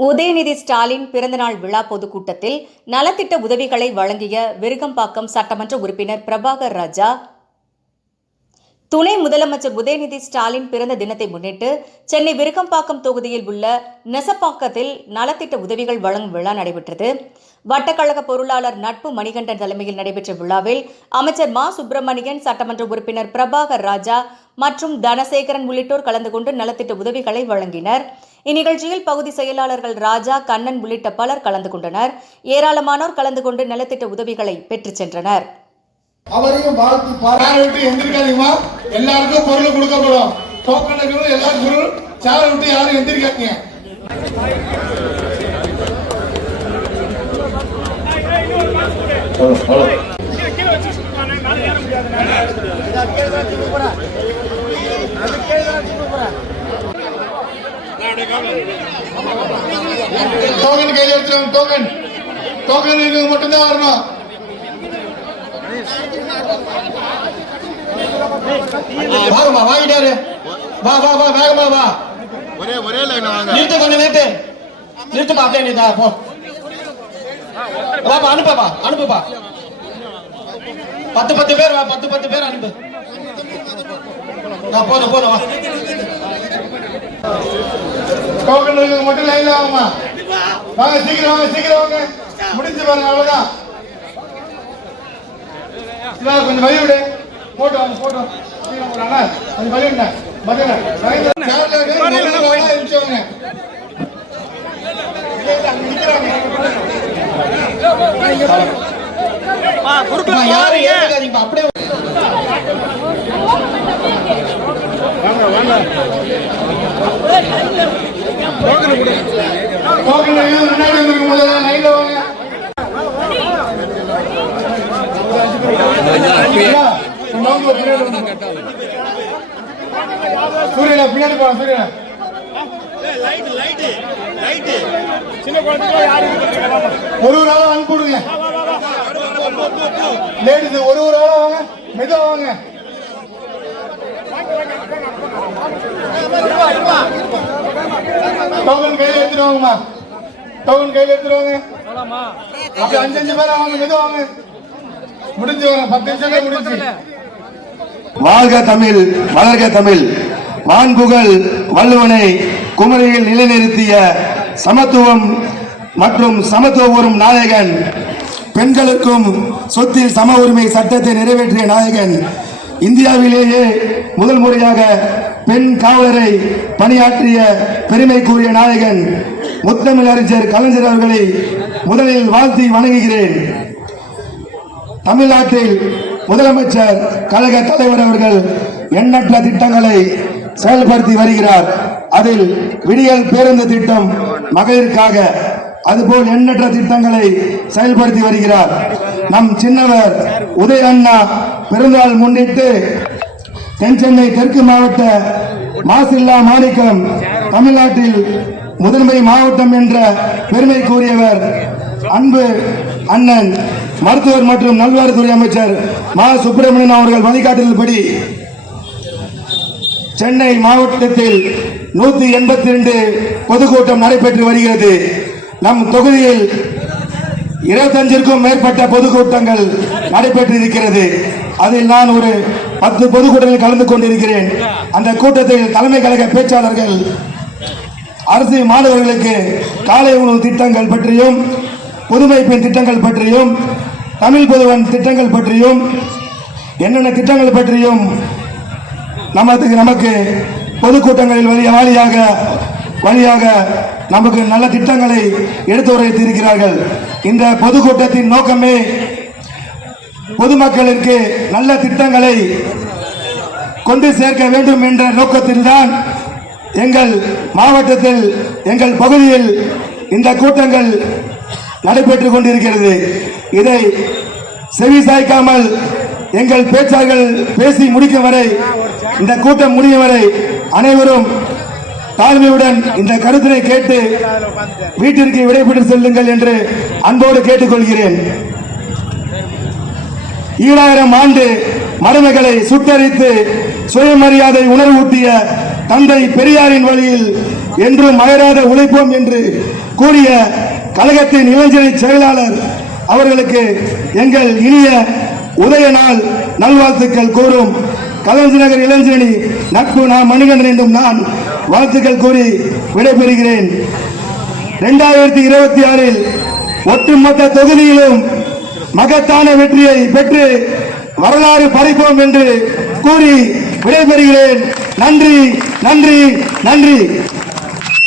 உதயநிதி ஸ்டாலின் பிறந்தநாள் விழா பொதுக்கூட்டத்தில் நலத்திட்ட உதவிகளை வழங்கிய விருகம்பாக்கம் சட்டமன்ற உறுப்பினர் பிரபாகர் ராஜா துணை முதலமைச்சர் உதயநிதி ஸ்டாலின் பிறந்த தினத்தை முன்னிட்டு சென்னை விருகம்பாக்கம் தொகுதியில் உள்ள நெசப்பாக்கத்தில் நலத்திட்ட உதவிகள் வழங்கும் விழா நடைபெற்றது. வட்டக்கழக பொருளாளர் நட்பு மணிகண்டன் தலைமையில் நடைபெற்ற விழாவில் அமைச்சர் மா. சுப்பிரமணியன் சட்டமன்ற உறுப்பினர் பிரபாகர் ராஜா மற்றும் தனசேகரன் உள்ளிட்டோர் கலந்து கொண்டு நலத்திட்ட உதவிகளை வழங்கினர். இந்நிகழ்ச்சியில் பகுதி செயலாளர்கள் ராஜா கண்ணன் உள்ளிட்ட பலர் கலந்து கொண்டனர். ஏராளமானோர் கலந்து கொண்டு நலத்திட்ட உதவிகளை பெற்றுச் சென்றனர். அவரையும் வாழ்த்தி பாராட்டி. விட்டு எந்திரிக்காதீங்கம்மா. எல்லாருக்கும் பொருள் கொடுக்கப்படும். டோக்கன் இருக்கிறவங்க எல்லாரும் பொருள். சேரை விட்டு யாரும் எந்திரிக்காதீங்க. டோக்கன் கையில் எடுத்துருவாங்க டோக்கன் டோக்கன் மட்டும்தான் வரணும். வாங்கம்மா வாங்கிட்டாரு வா வா வா வேகமா வா. ஒரே ஒரே லைன் வாங்க. நிறுத்து கொஞ்சம் நிறுத்து. நிறுத்துப்பா அப்படியே நிறுத்தா போ. வாப்பா அனுப்பப்பா அனுப்புப்பா பத்து பத்து பேர் வா பத்து பத்து பேர் அனுப்பு. ஆ, போதும் போதும் வா. இருக்கிறவங்க மட்டும் லைன்ல வாங்கம்மா. வாங்க சீக்கிரம் வாங்க சீக்கிரம் வாங்க. முடிஞ்சு பாருங்க அவ்வளவுதான். சிவா கொஞ்சம் வழி விடு. போட்டு வாங்க போட்டு அண்ணா. கொஞ்சம் வழி விடுங்க அப்படியே டோக்கன் முன்னாடி வந்துருக்கும் முதல்ல லைன்ல வாங்க ஐயா, உன் நோம்புல பின்னாடி வந்து. சூரியனா? பின்னாடி போலாம் சூரியனா. ஒரு ஒரு ஆளா அனுப்பிவிடுங்க லேடிஸ் ஒரு ஒரு ஆளா வாங்க. மெதுவா வாங்க. டோக்கன் கையில எடுத்துட்டு வாங்கம்மா. டோக்கன் கையில எடுத்துட்டு வாங்க. அப்படி அஞ்சு அஞ்சு பேரா வாங்க மெதுவா வாங்க. முடிஞ்சு வாங்க பத்து நிமிஷம் முடிஞ்சு. வாழ்க தமிழ் வளர்க தமிழ். வான்புகழ் வள்ளுவனை குமரியில் நிலைநிறுத்திய சமத்துவம் மற்றும் சமத்துவ உறும் நாயகன் பெண்களுக்கும் சொத்தில் சம உரிமை சட்டத்தை நிறைவேற்றிய நாயகன் இந்தியாவிலேயே முதல் முறையாக பெண் காவலரை பணியாற்றிய பெருமைக்குரிய நாயகன் முத்தமிழ் அறிஞர் கலைஞர் அவர்களை முதலில் வாழ்த்தி வணங்குகிறேன். தமிழ்நாட்டில் முதலமைச்சர் கழக தலைவர் அவர்கள் எண்ணற்ற திட்டங்களை செயல்படுத்தி வருகிறார். அதில் விடியல் பேருந்து திட்டம் மகளிருக்காக அதுபோல் எண்ணற்ற திட்டங்களை செயல்படுத்தி வருகிறார். நம் சின்னவர் உதய அண்ணா பிறந்தநாள் முன்னிட்டு தென் சென்னை தெற்கு மாவட்ட மாசில்லா மாணிக்கம் தமிழ்நாட்டில் முதன்மை மாவட்டம் என்ற பெருமைக்குரியவர் அன்பு அண்ணன் மருத்துவர் மற்றும் நல்வாழ்வுத்துறை அமைச்சர் மா. சுப்பிரமணியன் அவர்கள் வழிகாட்டுதல்படி சென்னை மாவட்டத்தில் நூத்தி எண்பத்தி ரெண்டு பொதுக்கூட்டம் நடைபெற்று வருகிறது. நம் தொகுதியில் இருபத்தஞ்சிற்கும் மேற்பட்ட பொதுக்கூட்டங்கள் நடைபெற்று இருக்கிறது அதில் நான் ஒரு பத்து பொதுக்கூட்டங்களில் கலந்து கொண்டிருக்கிறேன். அந்த கூட்டத்தில் தலைமை கழக பேச்சாளர்கள் அரசு மாணவர்களுக்கு காலை உணவு திட்டங்கள் பற்றியும் புதுமைப்பின் திட்டங்கள் பற்றியும் தமிழ் புதுவன் திட்டங்கள் பற்றியும் என்னென்ன திட்டங்கள் பற்றியும் நமது நமக்கு பொதுக்கூட்டங்களில் வழிய வாலியாக வழியாக நமக்கு நல்ல திட்டங்களை எடுத்து உரைத்திருக்கிறார்கள் இந்த பொதுக்கூட்டத்தின் நோக்கமே பொதுமக்களுக்கு நல்ல திட்டங்களை கொண்டு சேர்க்க வேண்டும் என்ற நோக்கத்தில்தான் எங்கள் மாவட்டத்தில் எங்கள் பகுதியில் இந்த கூட்டங்கள் நடைபெற்றுக் கொண்டிருக்கிறது. இதை செவி சாய்க்காமல் எங்கள் பேச்சாளர்கள் பேசி முடிக்கும் வரை இந்த கூட்டம் முடியும் வரை அனைவரும் தாழ்மையுடன் இந்த கருத்தினை கேட்டு வீட்டிற்கு விடைபெற்று செல்லுங்கள் என்று அன்போடு கேட்டுக்கொள்கிறேன். ஈராயிரம் ஆண்டு மருமைகளை சுட்டரித்து சுயமரியாதை உணர்வூட்டிய தந்தை பெரியாரின் வழியில் என்றும் அயராத உழைப்போம் என்று கூறிய கழகத்தின் இளைஞரை செயலாளர் அவர்களுக்கு எங்கள் இனிய உதய நாள் நல்வாழ்த்துக்கள் கூறும். கலைஞர் நகர் இளைஞரணி நட்பு நான் மணிகண்டன் என்றும் நான் வாழ்த்துக்கள் கூறி விடைபெறுகிறேன். இரண்டாயிரத்தி இருபத்தி ஆறில் ஒட்டுமொத்த தொகுதியிலும் மகத்தான வெற்றியை பெற்று வரலாறு படைப்போம் என்று கூறி விடைபெறுகிறேன். நன்றி நன்றி நன்றி.